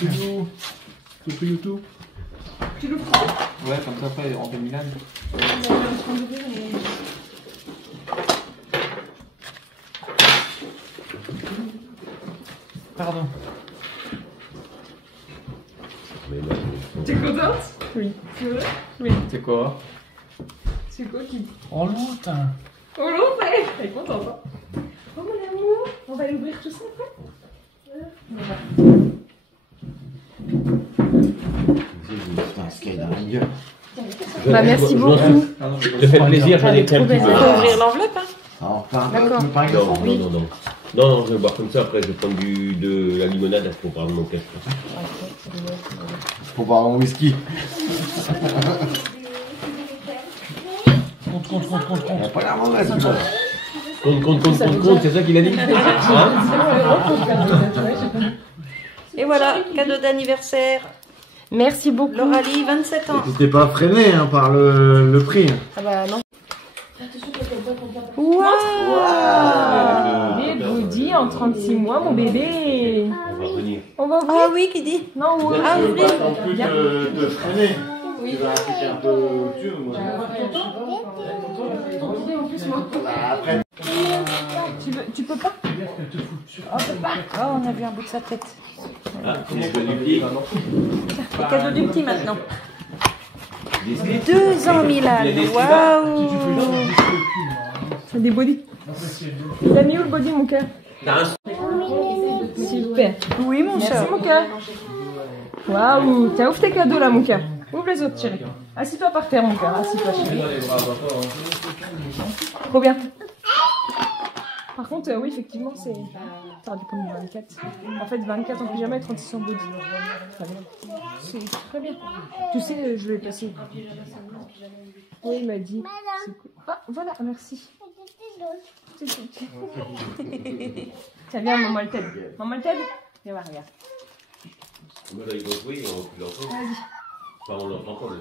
Coucou. Coucou YouTube. Tu l'ouvres tout? Ouais, comme ça après, on fait Milan. On est en train d'ouvrir et... Pardon. T'es contente? Oui. C'est vrai? Oui. C'est quoi? C'est quoi qui... Oh l'autre. Oh l'autre, elle est contente, hein? Oh mon amour, on va l'ouvrir tout ça après? Putain, Skyline. Bah merci beaucoup. Je fais plaisir, j'en ai plein de On peut ouvrir l'enveloppe, hein? Alors, par D'accord. exemple. Non, je vais boire comme ça, après je vais prendre de la limonade pour prendre mon café. Pour boire un whisky. Compte. Il a pas l'air mauvais, celui-là. Compte, c'est ça qu'il a dit? Et voilà, cadeau d'anniversaire. Merci beaucoup. Lauralie, 27 ans. T'étais pas freiné hein, par le prix. Ah bah non. Waouh! Bébé Woody en 36 mois, mon bébé. On va revenir. On va ouvrir. Ah oui, qui dit? Non, oui. Ah oui. En plus de freiner. Tu vas appliquer un peu au-dessus. Après. Tu peux pas? Oh, on a vu un bout de sa tête. Ah, c'est le petit. Le cadeau du petit maintenant. 2 ans, Milan. Waouh! C'est des body. Il a mis où le body, mon cœur? Super. Oui, mon cœur. Merci, mon cœur. Waouh! Tiens, ouvre tes cadeaux là, mon cœur. Ouvre les autres, chérie. Assis-toi par terre, mon cœur. Assis-toi, chérie. Trop bien. Par contre, oui, effectivement, c'est. T'aurais dû prendre 24. En fait, 24 en pyjama et 36 en body. Très bien. C'est très bien. Tu sais, je vais passer. Oui, il m'a dit. C'est cool. Ah, voilà, merci. Tiens, viens, maman le t'aide. Maman le t'aide? Viens voir, regarde. Là, ils vont jouer, on va plus l'entendre. Vas-y. Enfin, on l'entend pas, le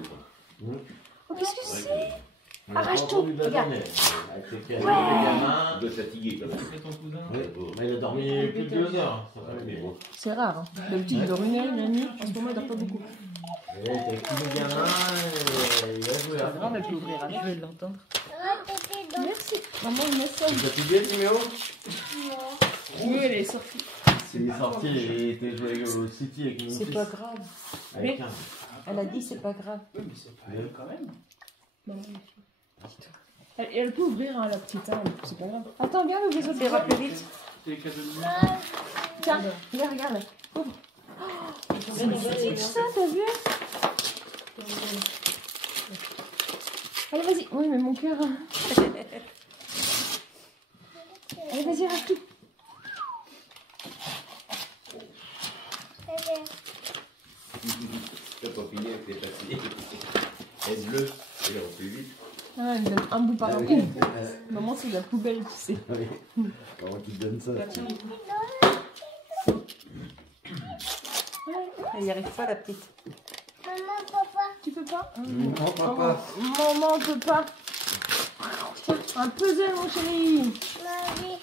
Oh, qu'est-ce que c'est? Arrache tout, regarde. Il doit être fatigué quand même. Mais il a dormi plus de 2 heures. Mais bon. C'est rare, hein. D'habitude, il dort 1 heure, 1h30. En ce moment, il dort pas beaucoup. T'as avec le gamin, il va jouer. C'est grave, elle peut ouvrir, je vais l'entendre. Merci. Maman, une message. Tu as plié le numéro? Oui, elle est sortie. Il est sorti et il était joué au City avec mon fils. C'est pas grave. Avec un. Elle a dit c'est pas grave. Oui, mais c'est pas quand même. Maman, elle peut ouvrir hein, la petite, hein, c'est pas grave. Attends, viens, ouvre les autres. Ça ira plus vite. Tiens, regarde. Ouvre. Oh, c'est magnifique ça, t'as vu? Allez, vas-y. Oui, mais mon cœur. Allez, vas-y, arrache tout. T'as pas fini avec tes papiers. Aide-le, et on fait vite. Ah, elle me donne un bout par un. Maman, c'est la poubelle, tu sais. Oui. Comment tu te donnes ça? Elle y arrive pas, la petite. Maman, papa. Tu peux pas? Non, papa. Maman peut pas. Tiens, un puzzle, mon chéri.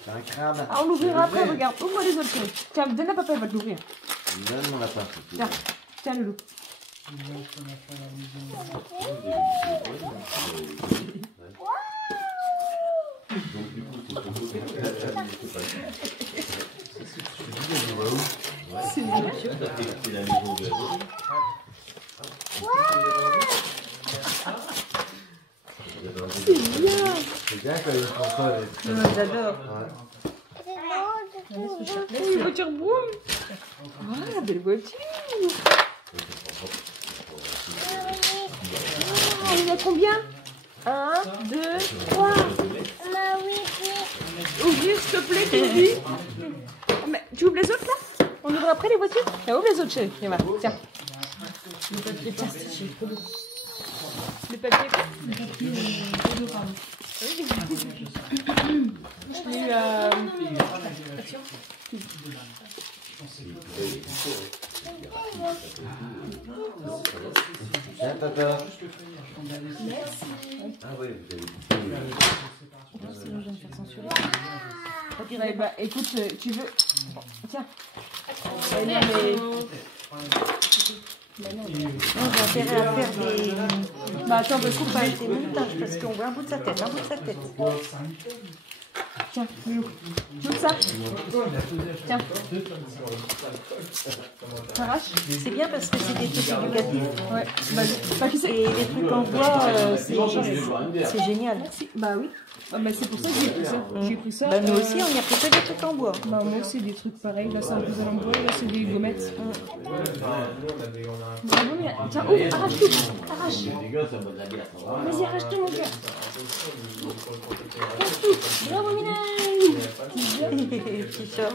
C'est un crabe. Ah, on l'ouvrira après, regarde. Ouvre les autres, chéri. Tiens, donne à papa, il va te l'ouvrir. Donne mon lapin. Tiens, le loup. C'est la maison de C'est bien. C'est bien quand ils font ça. J'adore. Une voiture boum. Ah, belle voiture. Ah, il y a combien? 1, 2, 3. Ouvre, s'il te plaît, Kiki. Mais tu ouvres les autres là? On ouvre après les voitures? Ouvre les autres, chérie. Viens voir. Tiens. Le papier, tiens, c'est chez le Le papier. Le papier. Je l'ai eu à. Tiens, tata. Ah ouais, vous avez Sinon, je vais me faire censurer. Ok, bah écoute, tu veux. Tiens. Non, mais... non. Non, j'ai intérêt à faire des... Bah attends, parce Coupe avec des montages parce qu'on voit un bout de sa tête, un bout de sa tête. tiens, Loulou. Tu veux ça? Tiens. T'arraches? C'est bien parce que c'est des trucs éducatifs. Ouais. Bah qui c'est? Et les trucs en bois, c'est génial. Bah oui. Ah bah c'est pour ça que j'ai pris ça. J'ai pris ça. Bah, nous aussi, on y a pris des trucs en bois. Bah moi c'est des trucs pareils. Là c'est un puzzle en bois, là c'est des gommettes. Bravo, mais... Tiens, ouvre, arrache tout. Arrache. Vas-y, arrache tout mon cœur. Arrache tout. Bravo Milan. Petit chat.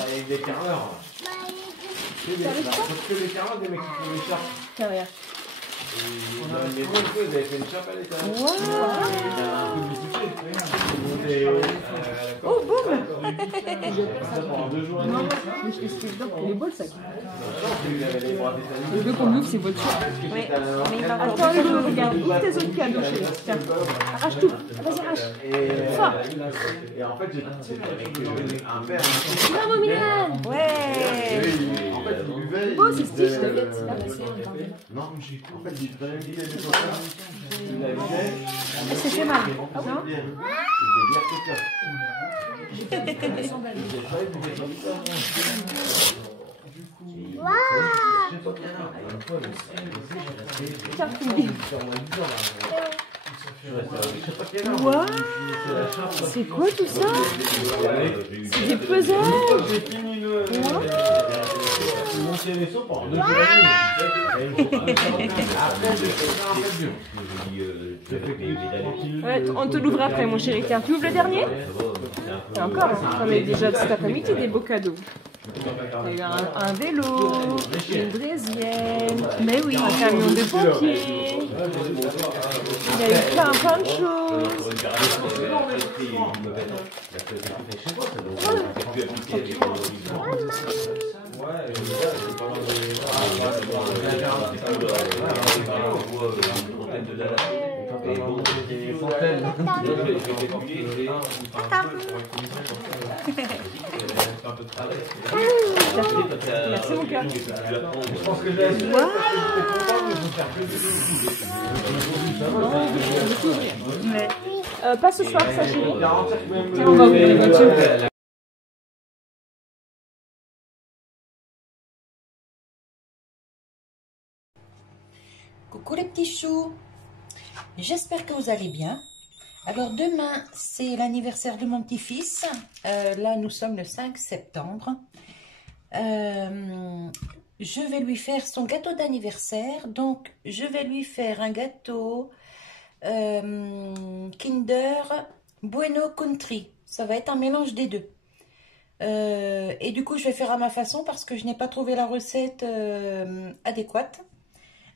Avec des carreurs. Que les carreurs, des mecs qui font des charpes. Tiens, regarde. On a une maison, ils avaient fait une charpe à l'étage. Il y a un peu de multiplié. Oh, boum! Pendant 2 jours et Non, demi. mais je fais dedans. Il est beau le sac. Ils avaient les bras Le veut qu'on ouvre ses voitures. Oui, mais il va Attends, Loulou, regarde. Ouvre tes autres cadeaux, chérie. Tiens. Arrache tout. Vas-y, arrache. Fort. Et en fait, c'était avec un père. Bravo Milan. Ouais! En fait, il buvait. Oh, c'est Stitch, t'inquiète. Non, en fait, il prenait une bouteille de coca. Il la vidait. Ça fait mal. Ah Non? il faisait bien coca. Tiens, Fouille. Waouh! C'est quoi tout ça? C'est des puzzles! J'ai fini le. J'ai monté les sauts pendant 2 jours et demi. Après, j'ai fait un peu dur. Ouais, on te l'ouvre après, mon chéri. Tiens, tu ouvres le dernier? Et encore, on a déjà cet après-midi des beaux cadeaux. Il y a eu un vélo, une draisienne, mais oui, un camion de pompiers. Il y a eu plein de choses. Merci mon cœur. Je pense que j'ai assez. Waouh! Pas ce soir, ça chérie. Tiens, on va ouvrir les voitures. Coucou les petits choux, j'espère que vous allez bien. Alors demain c'est l'anniversaire de mon petit-fils, là nous sommes le 5 septembre. Je vais lui faire son gâteau d'anniversaire, donc je vais lui faire un gâteau Kinder Bueno Country, ça va être un mélange des deux. Et du coup je vais faire à ma façon parce que je n'ai pas trouvé la recette adéquate.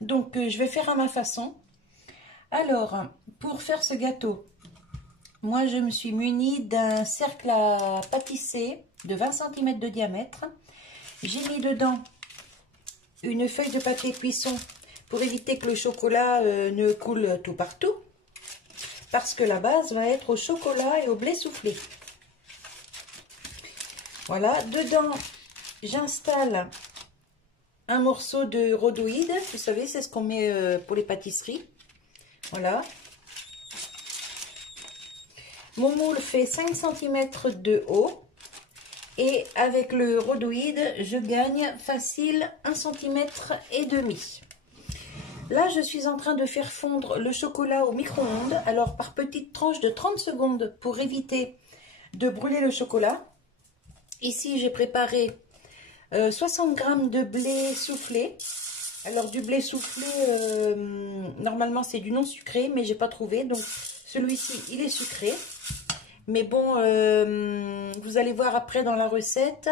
Donc, je vais faire à ma façon. Alors, pour faire ce gâteau, moi, je me suis munie d'un cercle à pâtisser de 20 cm de diamètre. J'ai mis dedans une feuille de papier cuisson pour éviter que le chocolat ne coule tout partout. Parce que la base va être au chocolat et au blé soufflé. Voilà, dedans, j'installe un morceau de rhodoïde, vous savez, c'est ce qu'on met pour les pâtisseries. Voilà. Mon moule fait 5 cm de haut. Et avec le rhodoïde, je gagne facile 1,5 cm. Là, je suis en train de faire fondre le chocolat au micro-ondes. Alors, par petites tranches de 30 secondes pour éviter de brûler le chocolat. Ici, j'ai préparé 60 g de blé soufflé. Alors du blé soufflé, normalement c'est du non sucré, mais j'ai pas trouvé. Donc celui-ci il est sucré. Mais bon, vous allez voir après dans la recette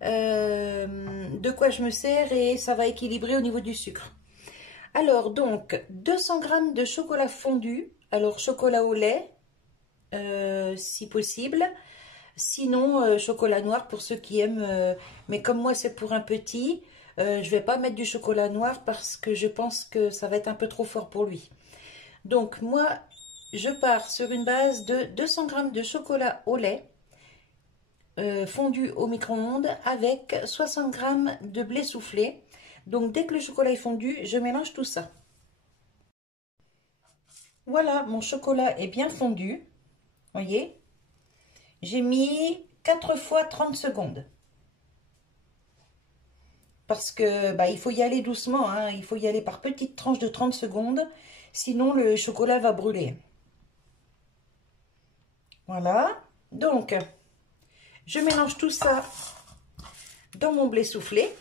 de quoi je me sers et ça va équilibrer au niveau du sucre. Alors donc 200 g de chocolat fondu. Alors chocolat au lait, si possible. Sinon, chocolat noir pour ceux qui aiment, mais comme moi c'est pour un petit, je vais pas mettre du chocolat noir parce que je pense que ça va être un peu trop fort pour lui. Donc moi, je pars sur une base de 200 g de chocolat au lait fondu au micro-ondes avec 60 g de blé soufflé. Donc dès que le chocolat est fondu, je mélange tout ça. Voilà, mon chocolat est bien fondu. Voyez, j'ai mis 4 fois 30 secondes. Parce que il faut y aller doucement, hein. Il faut y aller par petites tranches de 30 secondes. Sinon, le chocolat va brûler. Voilà. Donc, je mélange tout ça dans mon blé soufflé.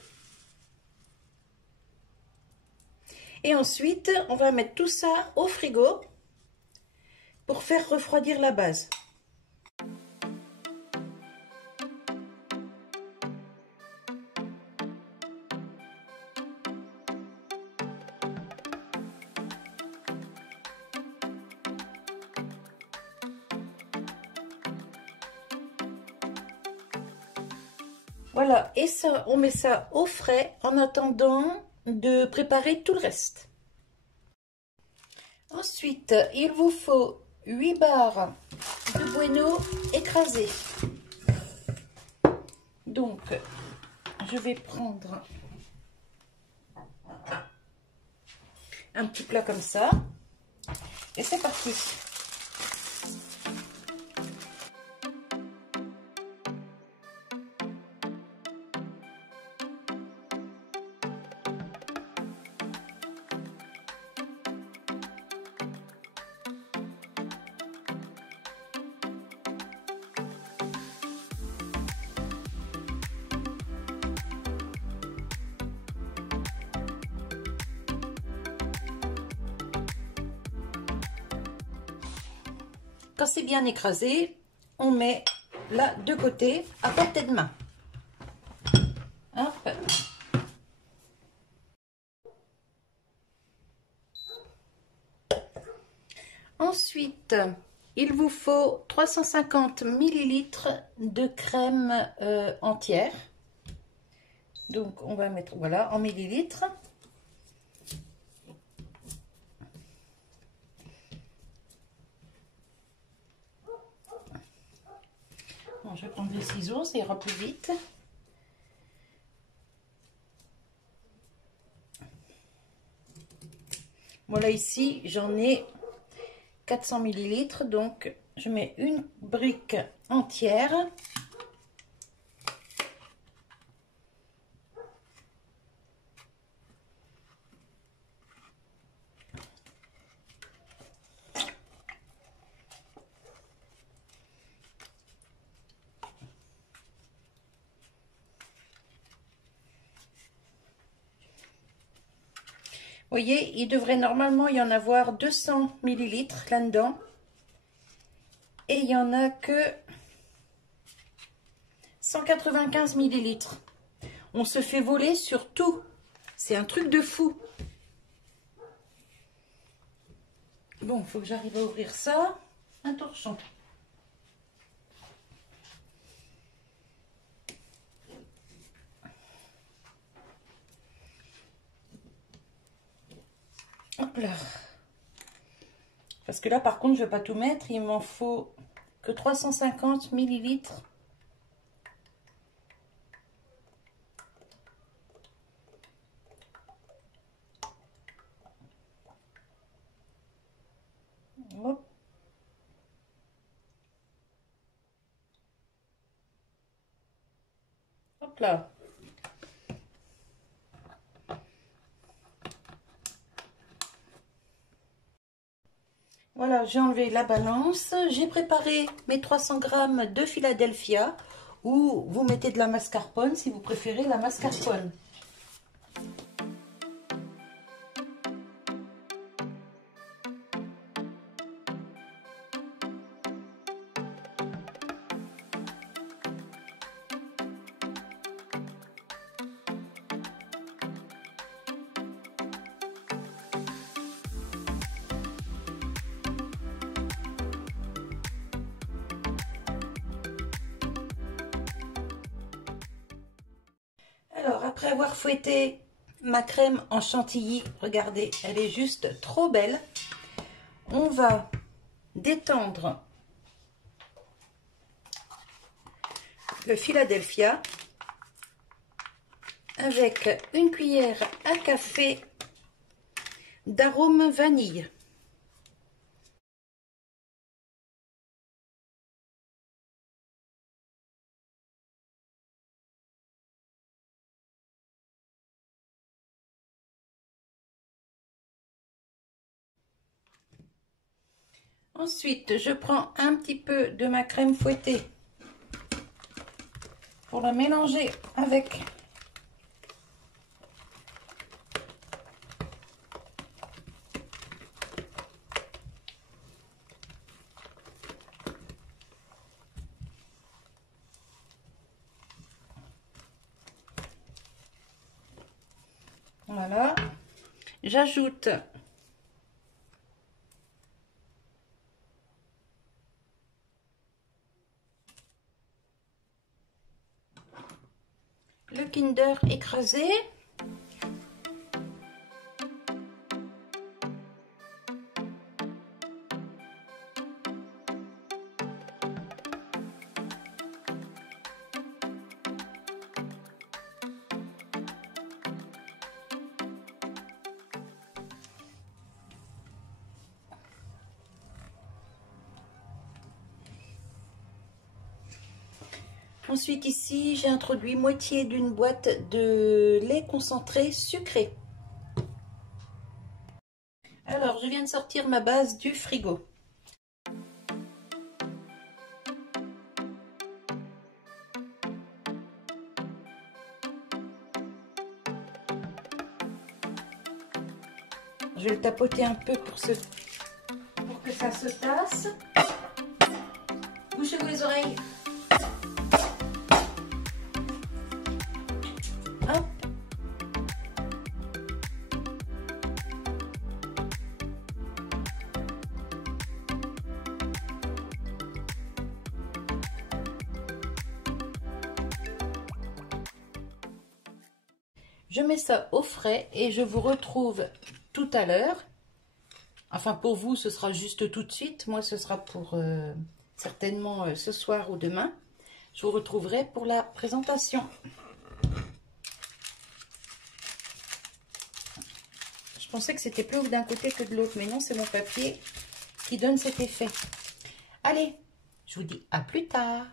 Et ensuite, on va mettre tout ça au frigo pour faire refroidir la base. Voilà, et ça, on met ça au frais en attendant de préparer tout le reste. Ensuite, il vous faut 8 barres de Bueno écrasées. Donc, je vais prendre un petit plat comme ça. Et c'est parti. Quand c'est bien écrasé, on met là de côté à portée de main. Hop. Ensuite, il vous faut 350 ml de crème entière. Donc, on va mettre, voilà, en millilitres. Bon, je vais prendre des ciseaux, ça ira plus vite. Voilà, ici, j'en ai 400 ml, donc je mets une brique entière. Vous voyez, il devrait normalement y en avoir 200 ml là-dedans. Et il n'y en a que 195 ml. On se fait voler sur tout. C'est un truc de fou. Bon, il faut que j'arrive à ouvrir ça. Un torchon. Hop là. Parce que là, par contre, je ne vais pas tout mettre. Il m'en faut que 350 ml. Hop. Hop là. Voilà, j'ai enlevé la balance. J'ai préparé mes 300 g de Philadelphia, ou vous mettez de la mascarpone si vous préférez la mascarpone. Alors, après avoir fouetté ma crème en chantilly, regardez, elle est juste trop belle. On va détendre le Philadelphia avec une cuillère à café d'arôme vanille. Ensuite, je prends un petit peu de ma crème fouettée pour la mélanger avec voilà. J'ajoute le Kinder écrasé. Ensuite ici, j'ai introduit moitié d'une boîte de lait concentré sucré. Alors, je viens de sortir ma base du frigo. Je vais le tapoter un peu pour que ça se tasse. Bouchez-vous les oreilles. Hop. Je mets ça au frais et je vous retrouve tout à l'heure. Enfin, pour vous, ce sera juste tout de suite. Moi, ce sera pour certainement ce soir ou demain. Je vous retrouverai pour la présentation. Je pensais que c'était plus haut d'un côté que de l'autre, mais non, c'est mon papier qui donne cet effet. Allez, je vous dis à plus tard.